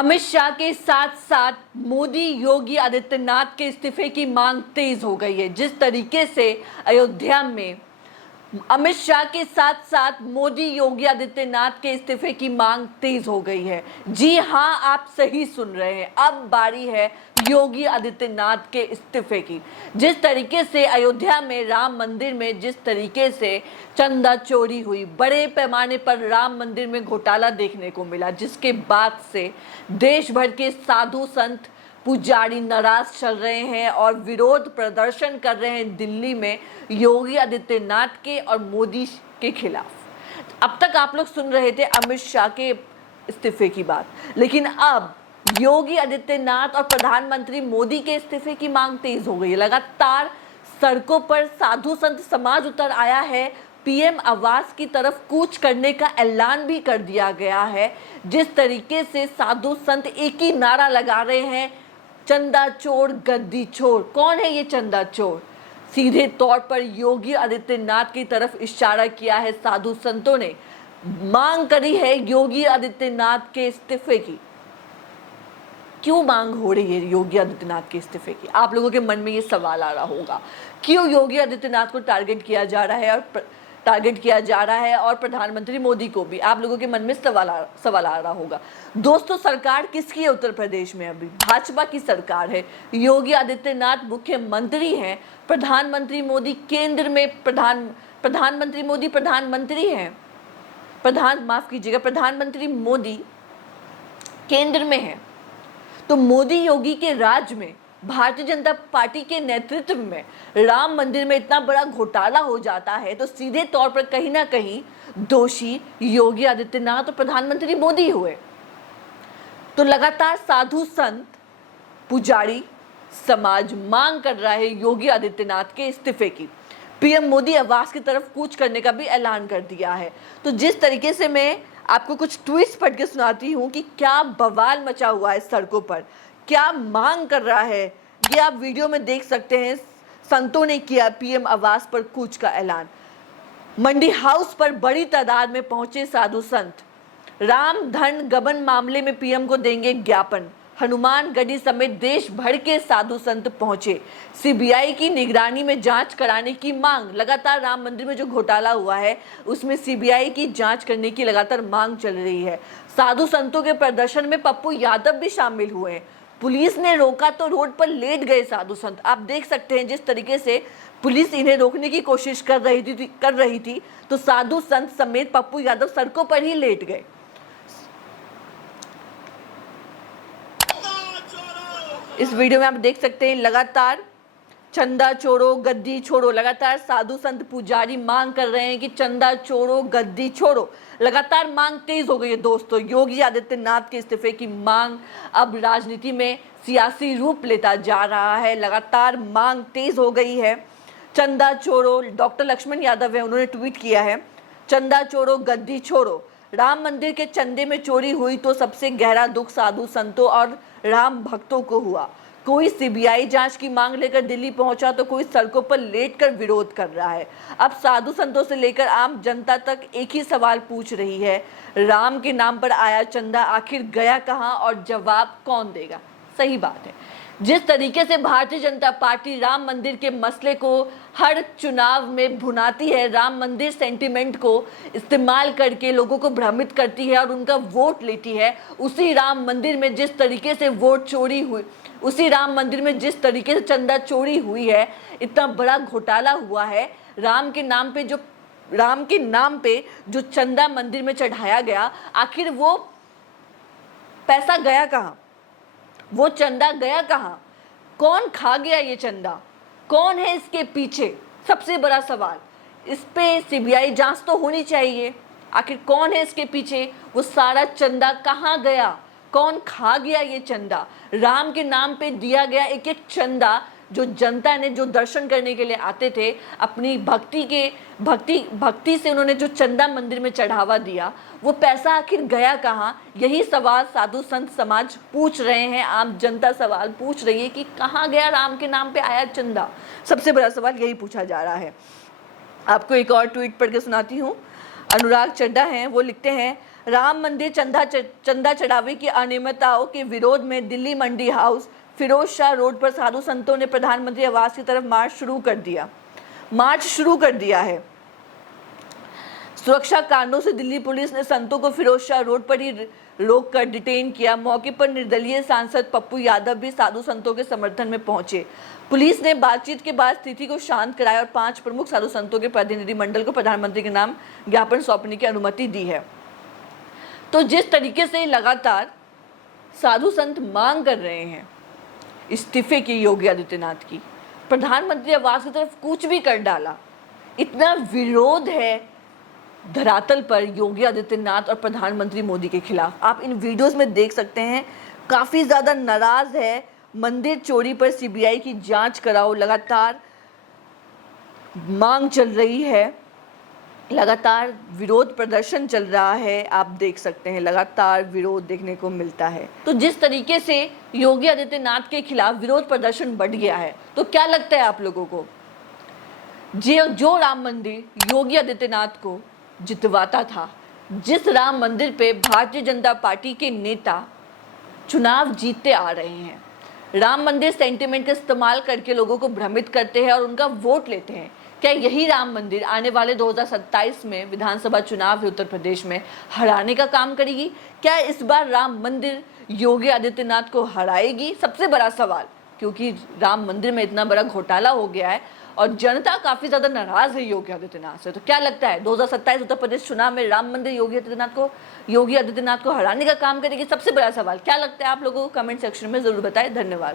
अमित शाह के साथ साथ मोदी योगी आदित्यनाथ के इस्तीफे की मांग तेज हो गई है। जिस तरीके से अयोध्या में अमित शाह के साथ साथ मोदी योगी आदित्यनाथ के इस्तीफे की मांग तेज हो गई है। जी हां, आप सही सुन रहे हैं, अब बारी है योगी आदित्यनाथ के इस्तीफे की। जिस तरीके से अयोध्या में राम मंदिर में जिस तरीके से चंदा चोरी हुई, बड़े पैमाने पर राम मंदिर में घोटाला देखने को मिला, जिसके बाद से देश भर के साधु संत पुजारी नाराज चल रहे हैं और विरोध प्रदर्शन कर रहे हैं दिल्ली में योगी आदित्यनाथ के और मोदी के खिलाफ। अब तक आप लोग सुन रहे थे अमित शाह के इस्तीफे की बात, लेकिन अब योगी आदित्यनाथ और प्रधानमंत्री मोदी के इस्तीफे की मांग तेज हो गई है। लगातार सड़कों पर साधु संत समाज उतर आया है। पीएम आवास की तरफ कूच करने का ऐलान भी कर दिया गया है। जिस तरीके से साधु संत एक ही नारा लगा रहे हैं, चंदा चोर गद्दी छोड़। कौन है ये चंदा चोर? सीधे तौर पर योगी आदित्यनाथ की तरफ इशारा किया है साधु संतों ने। मांग करी है योगी आदित्यनाथ के इस्तीफे की। क्यों मांग हो रही है योगी आदित्यनाथ के इस्तीफे की? आप लोगों के मन में ये सवाल आ रहा होगा, क्यों योगी आदित्यनाथ को टारगेट किया जा रहा है और प्रधानमंत्री मोदी को भी। आप लोगों के मन में सवाल आ रहा होगा। दोस्तों, सरकार किसकी है उत्तर प्रदेश में? अभी भाजपा की सरकार है। योगी आदित्यनाथ मुख्यमंत्री हैं, प्रधानमंत्री मोदी केंद्र में प्रधानमंत्री मोदी प्रधानमंत्री हैं। प्रधानमंत्री मोदी केंद्र में है। तो मोदी योगी के राज में भारतीय जनता पार्टी के नेतृत्व में राम मंदिर में इतना बड़ा घोटाला हो जाता है, तो सीधे तौर पर कहीं ना कहीं दोषी योगी आदित्यनाथ और प्रधानमंत्री मोदी हुए। तो लगातार साधु संत पुजारी समाज मांग कर रहा है योगी आदित्यनाथ के इस्तीफे की। पीएम मोदी आवास की तरफ कूच करने का भी ऐलान कर दिया है। तो जिस तरीके से मैं आपको कुछ ट्वीट्स पढ़ के सुनाती हूँ कि क्या बवाल मचा हुआ है सड़कों पर, क्या मांग कर रहा है, ये आप वीडियो में देख सकते हैं। संतों ने किया पीएम आवास पर कूच का ऐलान। मंडी हाउस पर बड़ी तादाद में पहुंचे साधु संत। राम धन गबन मामले में पीएम को देंगे ज्ञापन। हनुमानगढ़ी समेत देश भर के साधु संत पहुंचे। सीबीआई की निगरानी में जांच कराने की मांग। लगातार राम मंदिर में जो घोटाला हुआ है उसमें सीबीआई की जांच करने की लगातार मांग चल रही है। साधु संतों के प्रदर्शन में पप्पू यादव भी शामिल हुए हैं। पुलिस ने रोका तो रोड पर लेट गए साधु संत। आप देख सकते हैं जिस तरीके से पुलिस इन्हें रोकने की कोशिश कर रही थी तो साधु संत समेत पप्पू यादव सड़कों पर ही लेट गए। इस वीडियो में आप देख सकते हैं लगातार चंदा छोड़ो गद्दी छोड़ो, लगातार साधु संत पुजारी मांग कर रहे हैं कि चंदा छोड़ो गद्दी छोड़ो। लगातार मांग तेज हो गई है दोस्तों। योगी आदित्यनाथ के इस्तीफे की मांग अब राजनीति में सियासी रूप लेता जा रहा है। लगातार मांग तेज हो गई है। चंदा छोड़ो, डॉक्टर लक्ष्मण यादव है, उन्होंने ट्वीट किया है, चंदा छोड़ो गद्दी छोड़ो। राम मंदिर के चंदे में चोरी हुई तो सबसे गहरा दुख साधु संतों और राम भक्तों को हुआ। कोई सीबीआई जांच की मांग लेकर दिल्ली पहुंचा तो कोई सड़कों पर लेटकर विरोध कर रहा है। अब साधु संतों से लेकर आम जनता तक एक ही सवाल पूछ रही है, राम के नाम पर आया चंदा आखिर गया कहां और जवाब कौन देगा? सही बात है। जिस तरीके से भारतीय जनता पार्टी राम मंदिर के मसले को हर चुनाव में भुनाती है, राम मंदिर सेंटिमेंट को इस्तेमाल करके लोगों को भ्रमित करती है और उनका वोट लेती है, उसी राम मंदिर में जिस तरीके से वोट चोरी हुई, उसी राम मंदिर में जिस तरीके से चंदा चोरी हुई है, इतना बड़ा घोटाला हुआ है, राम के नाम पे जो चंदा मंदिर में चढ़ाया गया, आखिर वो पैसा गया कहाँ? वो चंदा गया कहाँ? कौन खा गया ये चंदा? कौन है इसके पीछे? सबसे बड़ा सवाल। इस पे सीबीआई जांच तो होनी चाहिए। आखिर कौन है इसके पीछे? वो सारा चंदा कहाँ गया? कौन खा गया ये चंदा? राम के नाम पे दिया गया एक एक चंदा, जो जनता ने जो दर्शन करने के लिए आते थे, अपनी भक्ति से उन्होंने जो चंदा मंदिर में चढ़ावा दिया, वो पैसा आखिर गया कहाँ? यही सवाल साधु संत समाज पूछ रहे हैं। आम जनता सवाल पूछ रही है कि कहाँ गया राम के नाम पे आया चंदा? सबसे बड़ा सवाल यही पूछा जा रहा है। आपको एक और ट्वीट पढ़ के सुनाती हूँ। अनुराग चड्ढा हैं, वो लिखते हैं राम मंदिर चंदा चढ़ावे की अनियमितताओं के विरोध में दिल्ली मंडी हाउस फिरोज शाह रोड पर साधु संतों ने प्रधानमंत्री आवास की तरफ मार्च शुरू कर दिया है। सुरक्षा कारणों से दिल्ली पुलिस ने संतों को फिरोज शाह रोड पर ही रोक कर डिटेन किया। मौके पर निर्दलीय सांसद पप्पू यादव भी साधु संतों के समर्थन में पहुंचे। पुलिस ने बातचीत के बाद स्थिति को शांत कराया और 5 प्रमुख साधु संतों के प्रतिनिधिमंडल को प्रधानमंत्री के नाम ज्ञापन सौंपने की अनुमति दी है। तो जिस तरीके से लगातार साधु संत मांग कर रहे हैं इस्तीफे की योगी आदित्यनाथ की, प्रधानमंत्री आवास की तरफ कूच भी कर डाला, इतना विरोध है धरातल पर योगी आदित्यनाथ और प्रधानमंत्री मोदी के खिलाफ। आप इन वीडियोस में देख सकते हैं, काफ़ी ज़्यादा नाराज़ है। मंदिर चोरी पर सीबीआई की जांच कराओ, लगातार मांग चल रही है, लगातार विरोध प्रदर्शन चल रहा है। आप देख सकते हैं लगातार विरोध देखने को मिलता है। तो जिस तरीके से योगी आदित्यनाथ के खिलाफ विरोध प्रदर्शन बढ़ गया है, तो क्या लगता है आप लोगों को, जो राम मंदिर योगी आदित्यनाथ को जितवाता था, जिस राम मंदिर पे भारतीय जनता पार्टी के नेता चुनाव जीतते आ रहे हैं, राम मंदिर सेंटिमेंट का इस्तेमाल करके लोगों को भ्रमित करते हैं और उनका वोट लेते हैं, क्या यही राम मंदिर आने वाले 2027 में विधानसभा चुनाव उत्तर प्रदेश में हराने का काम करेगी? क्या इस बार राम मंदिर योगी आदित्यनाथ को हराएगी? सबसे बड़ा सवाल, क्योंकि राम मंदिर में इतना बड़ा घोटाला हो गया है और जनता काफी ज्यादा नाराज है योगी आदित्यनाथ से। तो क्या लगता है 2027 उत्तर प्रदेश चुनाव में राम मंदिर योगी आदित्यनाथ को हराने का काम करेगी? सबसे बड़ा सवाल क्या लगता है आप लोगों को? कमेंट सेक्शन में जरूर बताएं। धन्यवाद।